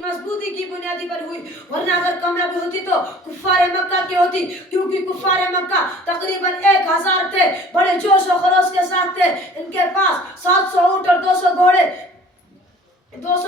मजबूती की बुनियादी पर हुई, वरना अगर कामयाबी होती तो कुफ्फार मक्का की होती, क्योंकि कुफ्फार मक्का तकरीबन 1000 थे, बड़े जोश और खरोश के साथ थे। इनके पास 700 ऊंट और 200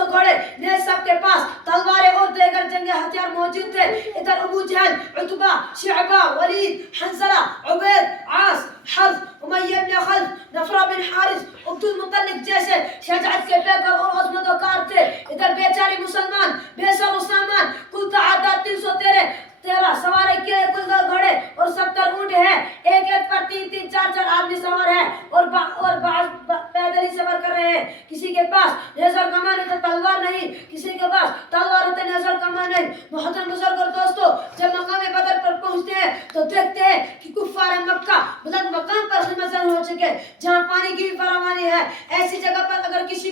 घोड़े ने सबके पास तलवारें और दीगर जंगी हथियार मौजूद थे। इधर अबू जहल, उतबा, शिअबा, वलीद, हंसला, उबैद, आस, हर्ज, उमय्या बिन खल्फ, नफरा बिन हारिस, अब्दुल मुत्तलिब जैसे शजाअत के पैकर और अजमतोकार थे। इधर बेचारे मुसलमान बेसर सामान, कुल तादाद 313 सवारी के कुल घोड़े और 70 ऊंट है। एक पर 3-3, 4-4 आदमी सवार है और बाज पैदल ही सफर कर रहे हैं। किसी के पास नेज़र कमान है तो तलवार नहीं, किसी के पास तलवार होते नेज़र कमान नहीं। मोहतरम बुजुर्ग और दोस्तों, जब मकाम बदर पर पहुंचते हैं तो देखते हैं कि कुफ्फार मक्का बुलंद मकाम पर खिमसन हो चुके, जहां पानी की भी फरावानी है। ऐसी जगह पर अगर किसी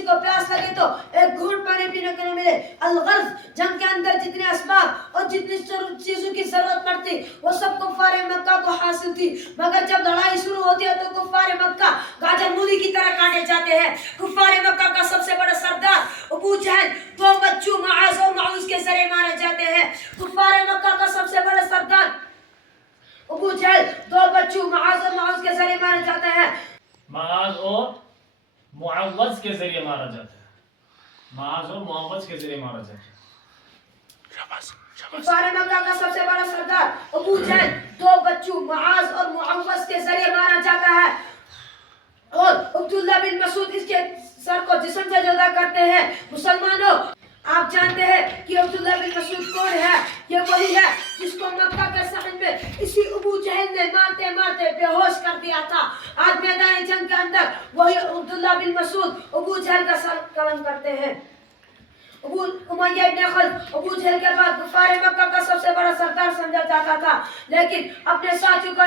को प्यास लगे तो एक घूंट पानी पीने को न मिले। अलगर्ज, जंग के अंदर जितने असबाब और जितनी चीजों की जरूरत पड़ती वो सब कुफ्फार मक्का को हासिल थी, मगर जब लड़ाई शुरू होती है तो कुफ्फार मक्का गाजर मूली की तरह काटे जाते हैं। कुफ्फार मक्का का सबसे बड़ा सरदार अबू जहल 2 बच्चों मुआज और मुआविज के जरिए मारे जाते हैं। कुफ्फार मक्का का सबसे बड़ा सरदार अबू जहल 2 बच्चों मुआज और मुआविज के जरिए मारे जाते हैं। मुआज और मुअव्वज के जरिए मारा जाता है। मुआज और मुअव्वज के जरिए मारा जाता है। कुफ्फार मक्का का सबसे बड़ा सरदार अबू जहल 2 बच्चों मुआज और मुअव्वज के जरिए मारा जाता है और अब्दुल्ला बिन मसूद इसके सर को जिस्म से जुदा करते हैं। मुसलमानों, आप जानते हैं कि अब्दुल्ला बिन मसूद कौन है? ये वही है जिसको मक्का के सहन में इसी अबू जहल ने मारते मारते बेहोश कर दिया था। आज मैदान जंग के अंदर वही अब्दुल्ला बिन मसूद अबू जहल का सर कलम करते हैं। उमय्या बिन खल्फ अबू जहल के बाद कुफ्फार मक्का का सबसे बड़ा सरदार समझा जाता था, लेकिन अपने साथियों का